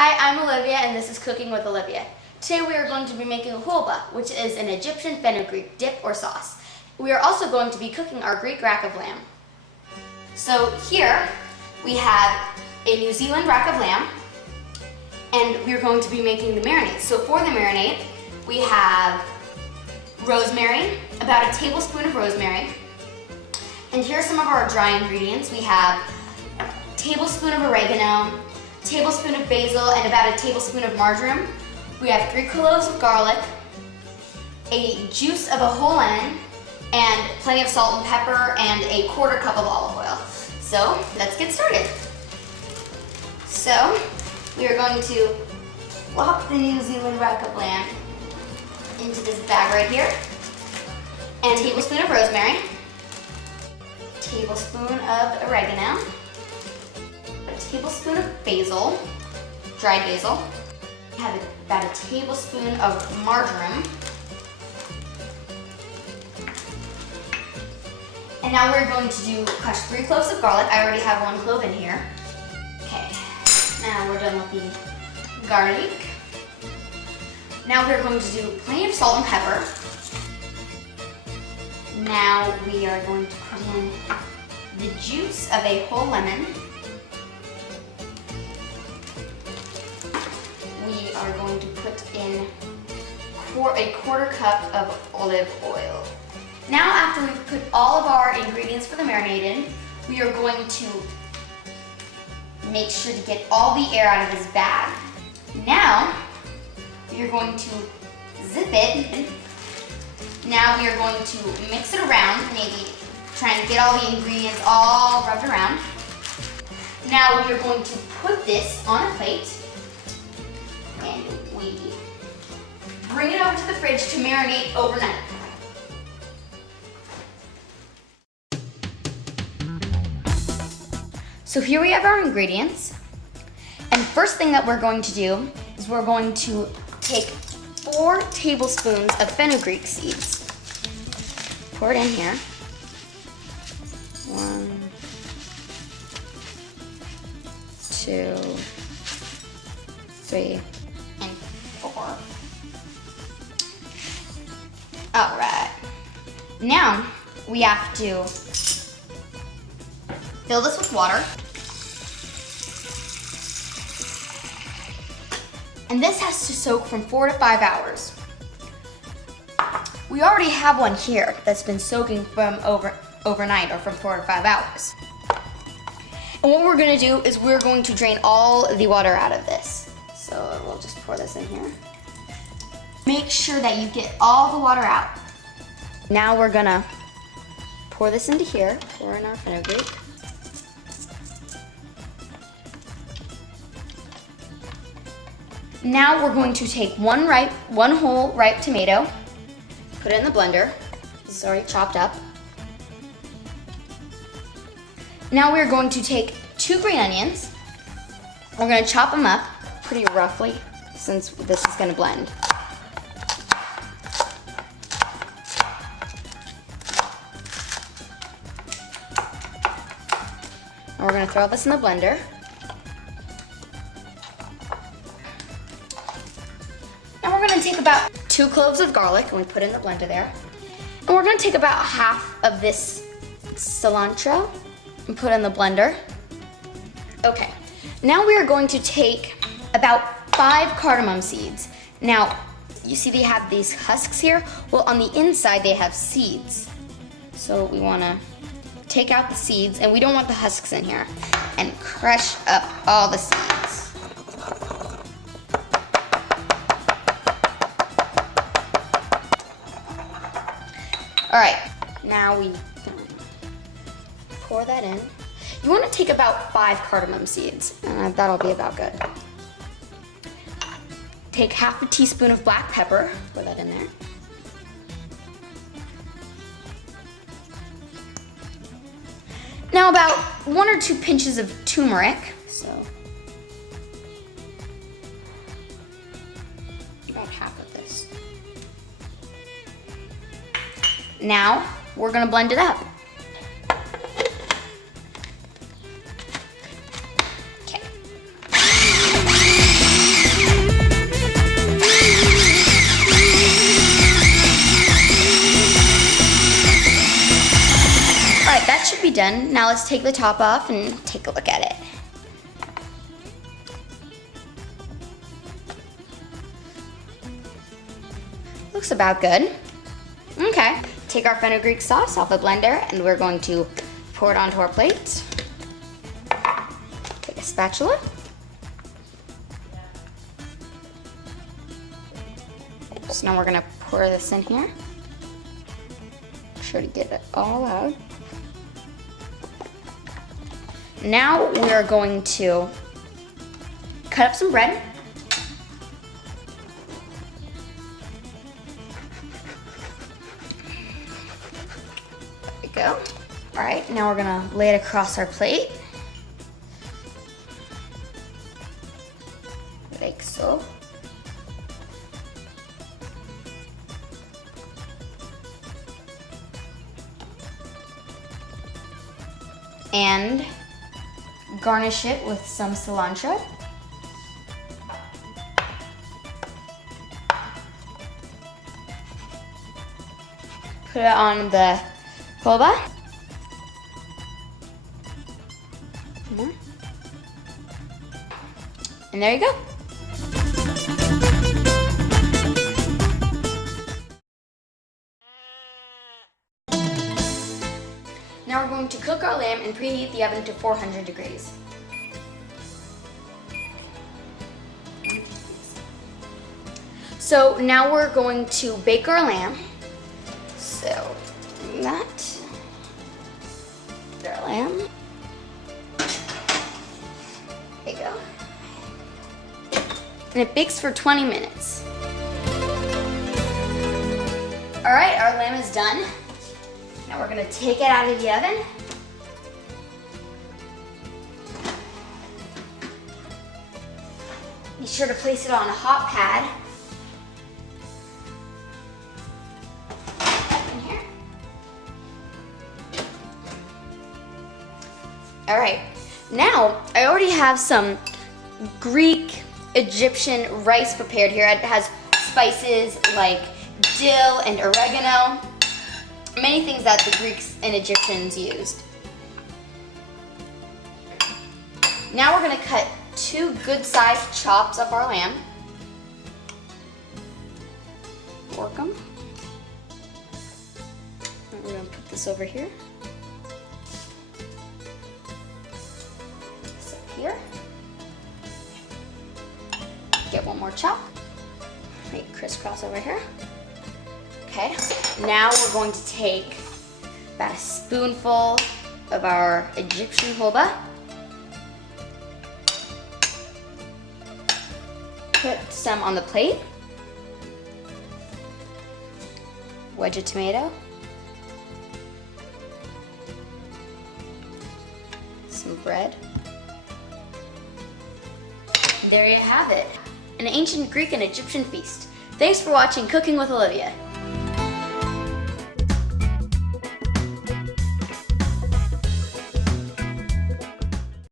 Hi, I'm Olivia and this is Cooking with Olivia. Today we are going to be making a hulba, which is an Egyptian fenugreek dip or sauce. We are also going to be cooking our Greek rack of lamb. So here we have a New Zealand rack of lamb and we're going to be making the marinade. So for the marinade, we have rosemary, about a tablespoon of rosemary. And here are some of our dry ingredients. We have a tablespoon of oregano, tablespoon of basil, and about a tablespoon of marjoram. We have 3 cloves of garlic, a juice of a whole lemon, and plenty of salt and pepper, and a 1/4 cup of olive oil. So let's get started. So we are going to plop the New Zealand rack of lamb into this bag right here, and a tablespoon of rosemary, tablespoon of oregano, a tablespoon of basil, dried basil. We have about a tablespoon of marjoram. And now we're going to crush 3 cloves of garlic. I already have 1 clove in here. Okay, now we're done with the garlic. Now we're going to do plenty of salt and pepper. Now we are going to put in the juice of a whole lemon. We are going to put in a 1/4 cup of olive oil. Now after we've put all of our ingredients for the marinade in, we are going to make sure to get all the air out of this bag. Now we are going to zip it. Now we are going to mix it around, maybe try and get all the ingredients all rubbed around. Now we are going to put this on a plate and we bring it over to the fridge to marinate overnight. So here we have our ingredients. And first thing that we're going to do is we're going to take 4 tablespoons of fenugreek seeds. Pour it in here. 1, 2, 3, and 4. All right. Now we have to fill this with water. And this has to soak from 4 to 5 hours. We already have one here that's been soaking from overnight or from 4 to 5 hours. And what we're gonna do is we're going to drain all the water out of this. So we'll just pour this in here. Make sure that you get all the water out. Now we're gonna pour this into here, pour in our fenugreek. Now we're going to take one whole ripe tomato, put it in the blender. This is already chopped up. Now we're going to take 2 green onions. We're going to chop them up pretty roughly since this is going to blend. And we're going to throw this in the blender. And we're going to take about 2 cloves of garlic, and we put in the blender there. And we're going to take about half of this cilantro and put in the blender. Okay, now we are going to take about 5 cardamom seeds. Now, you see they have these husks here? Well, on the inside they have seeds. So we want to take out the seeds, and we don't want the husks in here, and crush up all the seeds. All right, now we pour that in. You want to take about 5 cardamom seeds, and that'll be about good. Take half a teaspoon of black pepper, pour that in there. Now about 1 or 2 pinches of turmeric, so about half of this. Now we're gonna blend it up. Okay. be done. Now let's take the top off and take a look at it. Looks about good. Okay, take our fenugreek sauce off the blender and we're going to pour it onto our plate. Take a spatula. So now we're gonna pour this in here. Make sure to get it all out. Now we are going to cut up some bread. There we go. All right, now we're gonna lay it across our plate. Like so. And garnish it with some cilantro. Put it on the hulba. And there you go. Now we're going to cook our lamb and preheat the oven to 400 degrees. So now we're going to bake our lamb. So that, our lamb. There you go. And it bakes for 20 minutes. All right, our lamb is done. Now we're gonna take it out of the oven. Be sure to place it on a hot pad. In here. All right, now I already have some Greek Egyptian rice prepared here. It has spices like dill and oregano. Many things that the Greeks and Egyptians used. Now we're gonna cut 2 good-sized chops of our lamb. Work them. And we're gonna put this over here. This up here. Get one more chop. Make crisscross over here. Okay, now we're going to take about a spoonful of our Egyptian hulba. Put some on the plate. Wedge a tomato. Some bread. And there you have it. An ancient Greek and Egyptian feast. Thanks for watching Cooking with Olivia.